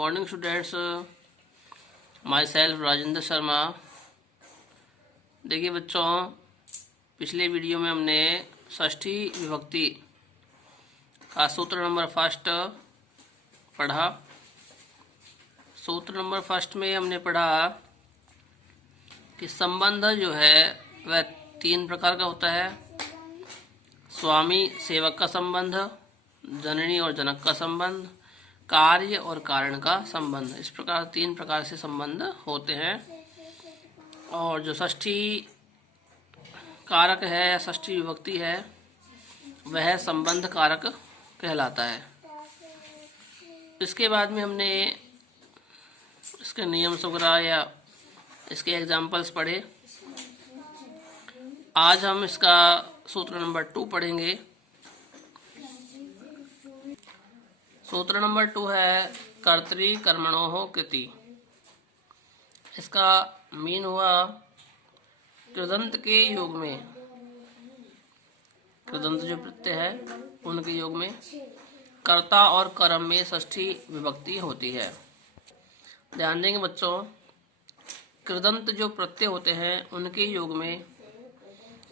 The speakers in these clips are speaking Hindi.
Morning students, my self Rajendra Sharma. देखिए बच्चों, पिछले वीडियो में हमने षष्ठी विभक्ति का सूत्र नंबर फर्स्ट पढ़ा। सूत्र नंबर फर्स्ट में हमने पढ़ा कि संबंध जो है वह 3 प्रकार का होता है। स्वामी सेवक का संबंध, जननी और जनक का संबंध, कार्य और कारण का संबंध। इस प्रकार 3 प्रकार से संबंध होते हैं। और जो षष्ठी कारक है, षष्ठी विभक्ति है, वह संबंध कारक कहलाता है। इसके बाद में हमने इसके नियम वगैरह या इसके एग्जाम्पल्स पढ़े। आज हम इसका सूत्र नंबर 2 पढ़ेंगे। सूत्र नंबर 2 है कर्तरी कर्मणोः कृति। इसका मीन हुआ कृदंत के योग में, कृदंत जो प्रत्यय है उनके योग में कर्ता और कर्म में षष्ठी विभक्ति होती है। ध्यान देंगे बच्चों, कृदंत जो प्रत्यय होते हैं उनके योग में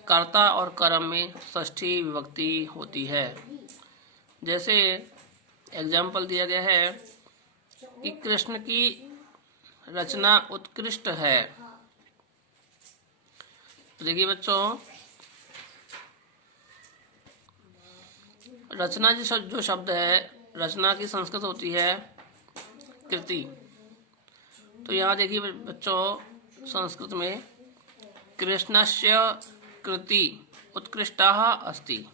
कर्ता और कर्म में षष्ठी विभक्ति होती है। जैसे एग्जाम्पल दिया गया है कि कृष्ण की रचना उत्कृष्ट है। तो देखिए बच्चों, रचना जो शब्द है, रचना की संस्कृत होती है कृति। तो यहाँ देखिए बच्चों, संस्कृत में कृष्णस्य कृति उत्कृष्टाः अस्ति,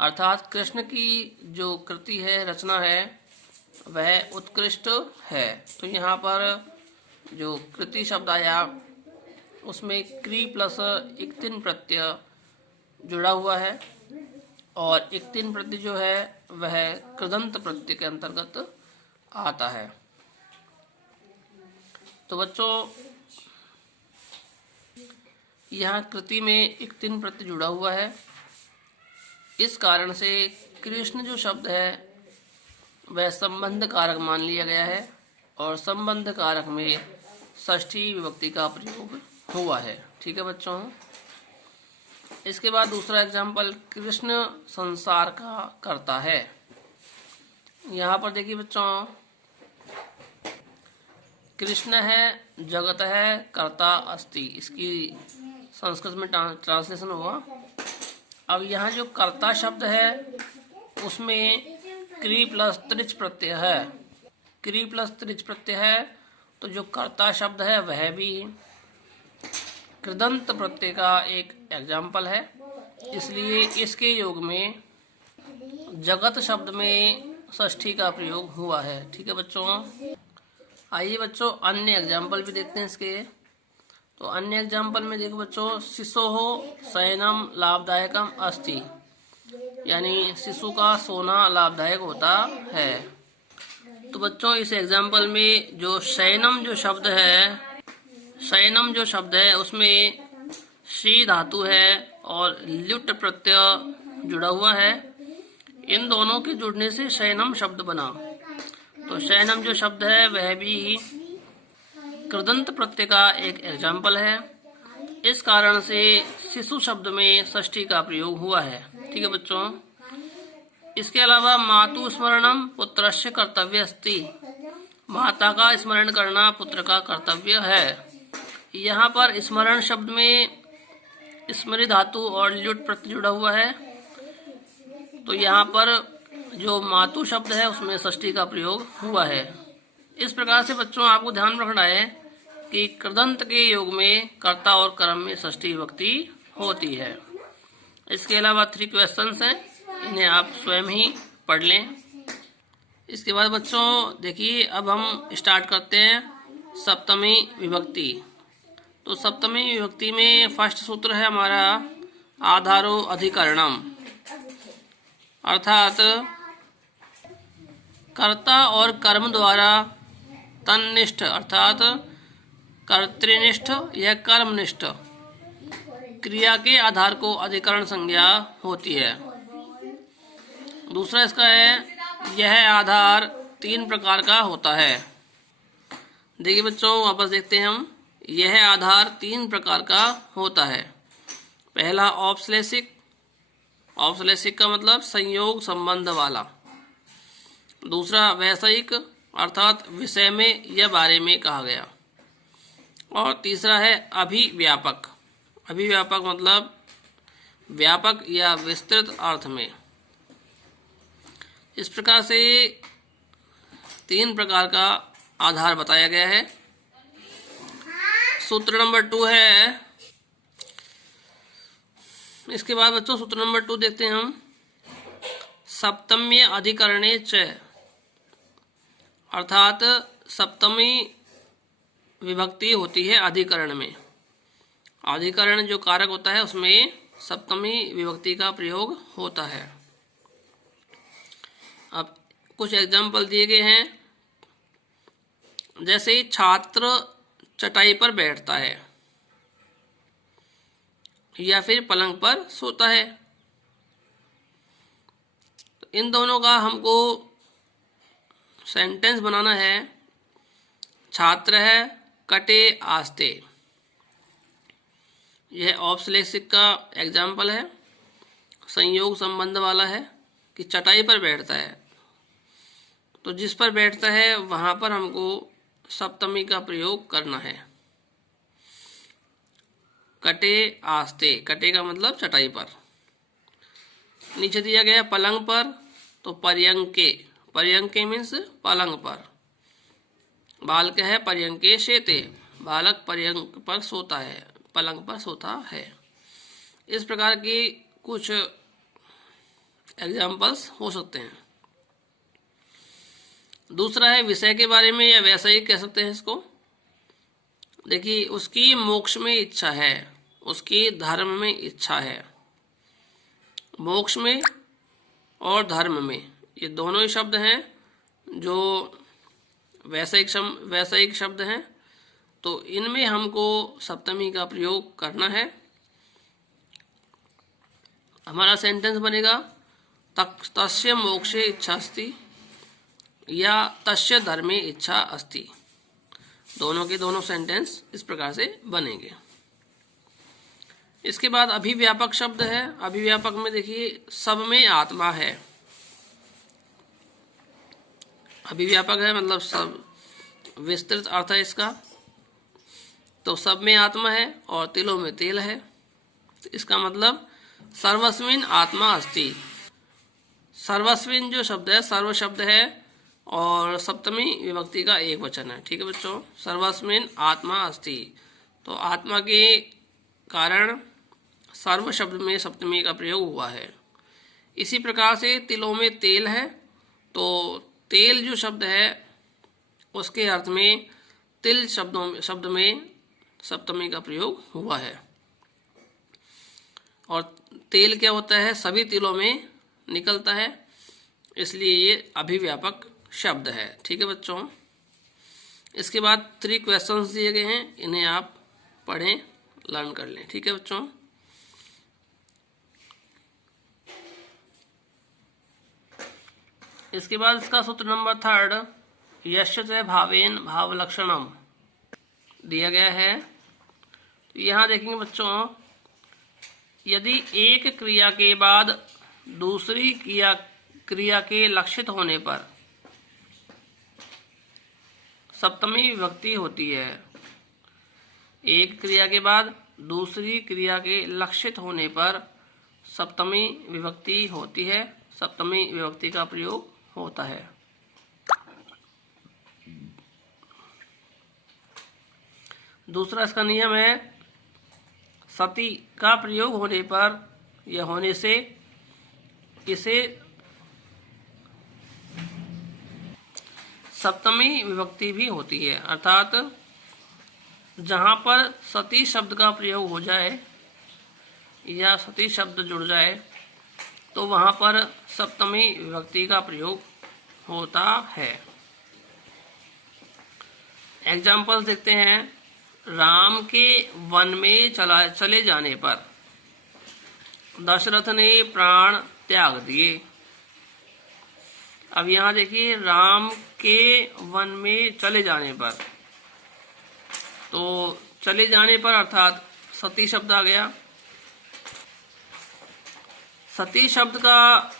अर्थात कृष्ण की जो कृति है, रचना है, वह उत्कृष्ट है। तो यहाँ पर जो कृति शब्द आया उसमें क्री प्लस इक्तिन प्रत्यय जुड़ा हुआ है और इक्तिन प्रत्यय जो है वह कृदंत प्रत्यय के अंतर्गत आता है। तो बच्चों, यहाँ कृति में इक्तिन प्रत्यय जुड़ा हुआ है। इस कारण से कृष्ण जो शब्द है वह संबंध कारक मान लिया गया है और संबंध कारक में षष्ठी विभक्ति का प्रयोग हुआ है। ठीक है बच्चों। इसके बाद दूसरा एग्जाम्पल, कृष्ण संसार का करता है। यहाँ पर देखिए बच्चों, कृष्ण है, जगत है, कर्ता अस्ति, इसकी संस्कृत में ट्रांसलेशन हुआ। अब यहाँ जो कर्ता शब्द है उसमें क्री प्लस त्रिच प्रत्यय है। क्री प्लस त्रिच प्रत्यय है, तो जो कर्ता शब्द है वह भी कृदंत प्रत्यय का एक एग्जाम्पल है। इसलिए इसके योग में जगत शब्द में षष्ठी का प्रयोग हुआ है। ठीक है बच्चों। आइए बच्चों, अन्य एग्जाम्पल भी देखते हैं इसके। तो अन्य एग्जाम्पल में देखो बच्चों, शिशोः शयनम लाभदायकम अस्ति, यानी शिशु का सोना लाभदायक होता है। तो बच्चों, इस एग्जाम्पल में जो शयनम जो शब्द है, शयनम जो शब्द है उसमें शी धातु है और ल्युट प्रत्यय जुड़ा हुआ है। इन दोनों के जुड़ने से शयनम शब्द बना। तो शयनम जो शब्द है वह भी कृदंत प्रत्यय का एक एग्जाम्पल है। इस कारण से शिशु शब्द में षष्ठी का प्रयोग हुआ है। ठीक है बच्चों। इसके अलावा मातु स्मरणम पुत्रस्य कर्तव्य अस्ति, माता का स्मरण करना पुत्र का कर्तव्य है। यहाँ पर स्मरण शब्द में स्मृति धातु और ल्युट प्रत्यय जुड़ा हुआ है। तो यहाँ पर जो मातु शब्द है उसमें षष्ठी का प्रयोग हुआ है। इस प्रकार से बच्चों, आपको ध्यान रखना है कि कृदंत के योग में कर्ता और कर्म में षष्ठी विभक्ति होती है। इसके अलावा 3 क्वेश्चंस हैं, इन्हें आप स्वयं ही पढ़ लें। इसके बाद बच्चों देखिए, अब हम स्टार्ट करते हैं सप्तमी विभक्ति। तो सप्तमी विभक्ति में फर्स्ट सूत्र है हमारा आधारो अधिकरणम, अर्थात कर्ता और कर्म द्वारा तन्निष्ठ अर्थात कर्तृनिष्ठ या कर्मनिष्ठ क्रिया के आधार को अधिकरण संज्ञा होती है। दूसरा इसका है, यह आधार तीन प्रकार का होता है। देखिए बच्चों, वापस देखते हैं हम। यह आधार तीन प्रकार का होता है। पहला औपश्लेषिक, औपश्लेषिक का मतलब संयोग संबंध वाला। दूसरा वैषयिक, अर्थात विषय में या बारे में कहा गया। और तीसरा है अभिव्यापक, अभिव्यापक मतलब व्यापक या विस्तृत अर्थ में। इस प्रकार से तीन प्रकार का आधार बताया गया है। सूत्र नंबर 2 है। इसके बाद बच्चों सूत्र नंबर 2 देखते हैं हम। सप्तम्य अधिकरणे च, अर्थात सप्तमी विभक्ति होती है अधिकरण में। अधिकरण जो कारक होता है उसमें सप्तमी विभक्ति का प्रयोग होता है। अब कुछ एग्जाम्पल दिए गए हैं। जैसे छात्र चटाई पर बैठता है या फिर पलंग पर सोता है। तो इन दोनों का हमको सेंटेंस बनाना है। छात्र है कटे आस्ते, यह औपश्लेषिक का एग्जाम्पल है। संयोग संबंध वाला है कि चटाई पर बैठता है, तो जिस पर बैठता है वहां पर हमको सप्तमी का प्रयोग करना है। कटे आस्ते, कटे का मतलब चटाई पर। नीचे दिया गया पलंग पर, तो पर्यंके, पर्यंके मीन्स पलंग पर। बालक है पर्यंके शेते, बालक पर्यंक पर सोता है, पलंग पर सोता है। इस प्रकार की कुछ एग्जाम्पल्स हो सकते हैं। दूसरा है विषय के बारे में या वैषयिक कह सकते हैं इसको। देखिए, उसकी मोक्ष में इच्छा है, उसकी धर्म में इच्छा है। मोक्ष में और धर्म में, ये दोनों ही शब्द हैं जो वैषयिक शब्द हैं। तो इनमें हमको सप्तमी का प्रयोग करना है। हमारा सेंटेंस बनेगा तस्य मोक्षे इच्छा अस्ति या तस्य धर्मे इच्छा अस्ति। दोनों के दोनों सेंटेंस इस प्रकार से बनेंगे। इसके बाद अभिव्यापक शब्द है। अभिव्यापक में देखिए सब में आत्मा है। अभिव्यापक है मतलब सब, विस्तृत अर्थ है इसका। तो सब में आत्मा है और तिलों में तेल है। तो इसका मतलब सर्वस्मिन आत्मा अस्ति। सर्वस्मिन जो शब्द है, सर्व शब्द है और सप्तमी विभक्ति का एक वचन है। ठीक है बच्चों, सर्वस्मिन आत्मा अस्ति। तो आत्मा के कारण सर्व शब्द में सप्तमी का प्रयोग हुआ है। इसी प्रकार से तिलों में तेल है, तो तेल जो शब्द है उसके अर्थ में तिल शब्द में सप्तमी का प्रयोग हुआ है। और तेल क्या होता है, सभी तिलों में निकलता है, इसलिए ये अभिव्यापक शब्द है। ठीक है बच्चों। इसके बाद 3 क्वेश्चंस दिए गए हैं, इन्हें आप पढ़ें, लर्न कर लें। ठीक है बच्चों। इसके बाद इसका सूत्र नंबर 3, यस्य च भावेन भावलक्षणम दिया गया है। तो यहाँ देखेंगे बच्चों, यदि एक क्रिया के बाद दूसरी क्रिया के लक्षित होने पर सप्तमी विभक्ति होती है। एक क्रिया के बाद दूसरी क्रिया के लक्षित होने पर सप्तमी विभक्ति होती है, सप्तमी विभक्ति का प्रयोग होता है। दूसरा इसका नियम है, सति का प्रयोग होने पर या होने से इसे सप्तमी विभक्ति भी होती है। अर्थात जहाँ पर सती शब्द का प्रयोग हो जाए या सती शब्द जुड़ जाए तो वहाँ पर सप्तमी विभक्ति का प्रयोग होता है। एग्जाम्पल देखते हैं। राम के वन में चले जाने पर दशरथ ने प्राण त्याग दिए। अब यहाँ देखिए, राम के वन में चले जाने पर, तो चले जाने पर अर्थात सती शब्द आ गया। सती शब्द का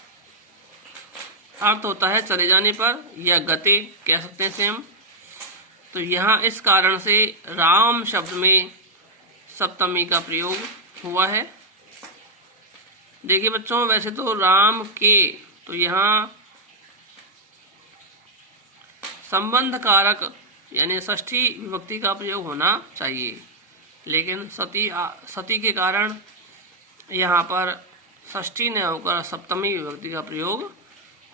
अर्थ होता है चले जाने पर या गते कह सकते हैं सेम। तो यहाँ इस कारण से राम शब्द में सप्तमी का प्रयोग हुआ है। देखिए बच्चों, वैसे तो राम के, तो यहाँ संबंध कारक यानी षष्ठी विभक्ति का प्रयोग होना चाहिए, लेकिन सती के कारण यहाँ पर षष्ठी न होकर सप्तमी विभक्ति का प्रयोग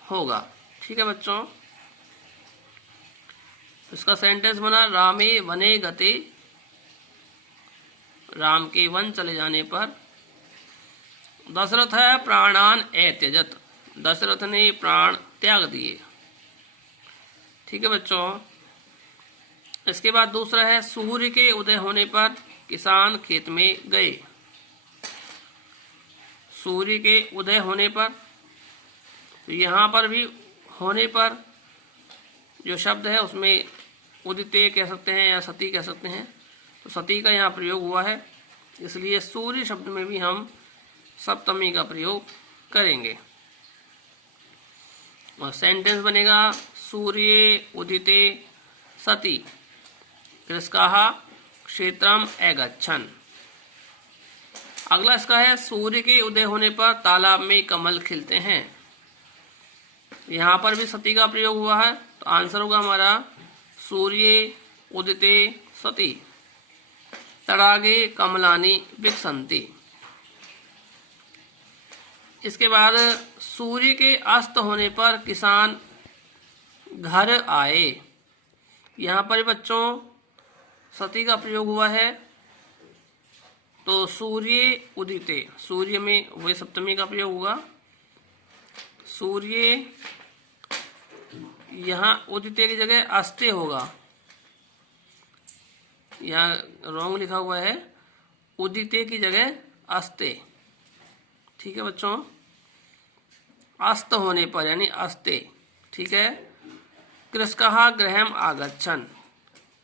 होगा। ठीक है बच्चों, इसका सेंटेंस बना रामे वने गते, राम के वन चले जाने पर। दशरथ है प्राणान एत्यजत, दशरथ ने प्राण त्याग दिए। ठीक है बच्चों, इसके बाद दूसरा है सूर्य के उदय होने पर किसान खेत में गए। सूर्य के उदय होने पर, तो यहाँ पर भी होने पर जो शब्द है उसमें उदिते कह सकते हैं या सती कह सकते हैं, तो सती का यहाँ प्रयोग हुआ है, इसलिए सूर्य शब्द में भी हम सप्तमी का प्रयोग करेंगे। और सेंटेंस बनेगा सूर्ये उदिते सती कृषकाः क्षेत्रम अगच्छन्। अगला इसका है सूर्य के उदय होने पर तालाब में कमल खिलते हैं। यहाँ पर भी सती का प्रयोग हुआ है, तो आंसर होगा हमारा सूर्ये उदिते सती तड़ागे कमलानि विकसन्ति। इसके बाद सूर्य के अस्त होने पर किसान घर आए। यहाँ पर बच्चों सती का प्रयोग हुआ है, तो सूर्य उदिते, सूर्य में वही सप्तमी का प्रयोग हुआ। सूर्य यहाँ उदिते की जगह अस्ते होगा, यहाँ रॉन्ग लिखा हुआ है, उदिते की जगह अस्ते। ठीक है बच्चों, अस्त होने पर यानी अस्ते। ठीक है, कृषकः गृहम् आगच्छन्,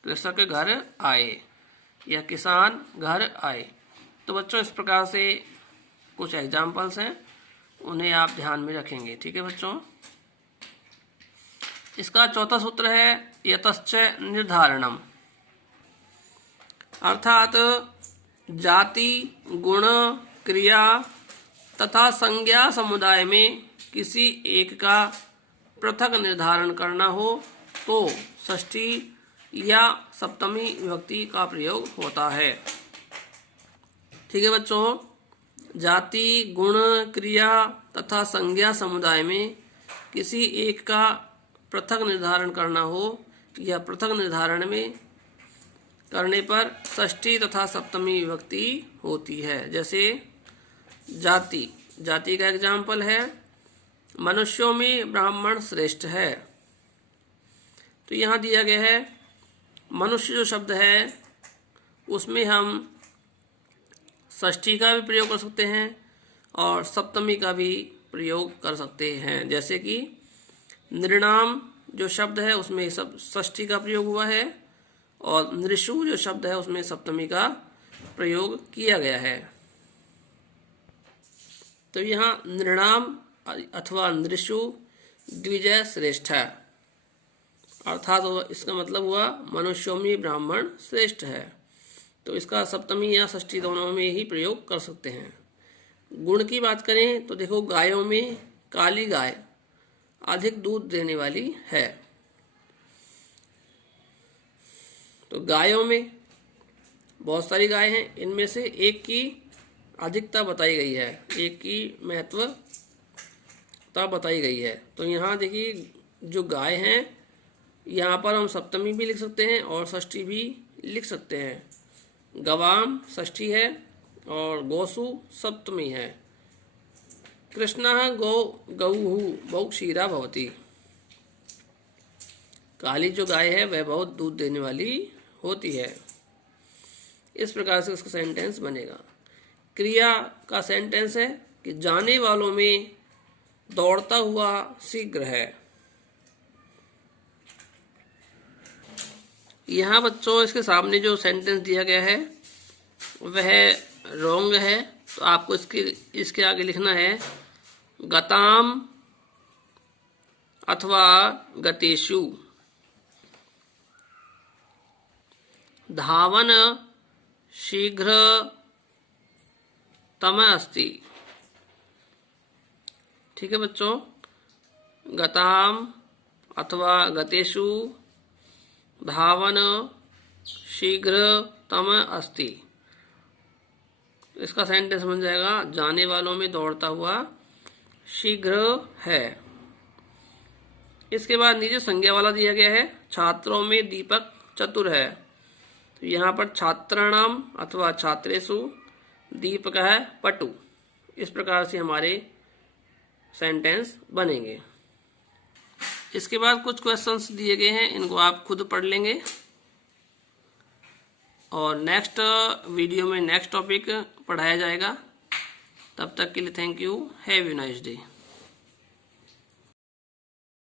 कृषक घर आए या किसान घर आए। तो बच्चों इस प्रकार से कुछ एग्जाम्पल्स हैं, उन्हें आप ध्यान में रखेंगे। ठीक है बच्चों, इसका चौथा सूत्र है यतश्च निर्धारणम, अर्थात जाति गुण क्रिया तथा संज्ञा समुदाय में किसी एक का पृथक निर्धारण करना हो तो षष्ठी या सप्तमी विभक्ति का प्रयोग होता है। ठीक है बच्चों, जाति गुण क्रिया तथा संज्ञा समुदाय में किसी एक का पृथक निर्धारण करना हो या पृथक निर्धारण में करने पर षष्ठी तथा सप्तमी विभक्ति होती है। जैसे जाति, जाति का एग्जाम्पल है मनुष्यों में ब्राह्मण श्रेष्ठ है। तो यहाँ दिया गया है मनुष्य जो शब्द है उसमें हम षष्ठी का भी प्रयोग कर सकते हैं और सप्तमी का भी प्रयोग कर सकते हैं। जैसे कि नृणाम जो शब्द है उसमें सब षष्ठी का प्रयोग हुआ है और नृषु जो शब्द है उसमें सप्तमी का प्रयोग किया गया है। तो यहाँ नृणाम अथवा नृषु द्विजय श्रेष्ठ है, अर्थात इसका मतलब हुआ मनुष्यों में ब्राह्मण श्रेष्ठ है। तो इसका सप्तमी या षष्ठी दोनों में ही प्रयोग कर सकते हैं। गुण की बात करें तो देखो गायों में काली गाय अधिक दूध देने वाली है। तो गायों में बहुत सारी गाय हैं, इनमें से एक की अधिकता बताई गई है, एक की महत्वता बताई गई है। तो यहाँ देखिए जो गाय हैं यहाँ पर हम सप्तमी भी लिख सकते हैं और षष्ठी भी लिख सकते हैं। गवाम षष्ठी है और गौसु सप्तमी है। कृष्णः गौः बहु क्षीरा भवति, काली जो गाय है वह बहुत दूध देने वाली होती है। इस प्रकार से उसका सेंटेंस बनेगा। क्रिया का सेंटेंस है कि जाने वालों में दौड़ता हुआ शीघ्र है। यहाँ बच्चों इसके सामने जो सेंटेंस दिया गया है वह रॉन्ग है, तो आपको इसके आगे लिखना है गताम अथवा गतेषु धावन शीघ्रतम अस्ति। ठीक है बच्चों, गताम अथवा गतेषु धावन शीघ्रतम अस्ति। इसका सेंटेंस बन जाएगा जाने वालों में दौड़ता हुआ शीघ्र है। इसके बाद नीचे संज्ञा वाला दिया गया है, छात्रों में दीपक चतुर है। तो यहाँ पर छात्राणाम अथवा छात्रेषु दीपक है पटु। इस प्रकार से हमारे सेंटेंस बनेंगे। इसके बाद कुछ क्वेश्चंस दिए गए हैं, इनको आप खुद पढ़ लेंगे और नेक्स्ट वीडियो में नेक्स्ट टॉपिक पढ़ाया जाएगा। तब तक के लिए thank you, have a nice day.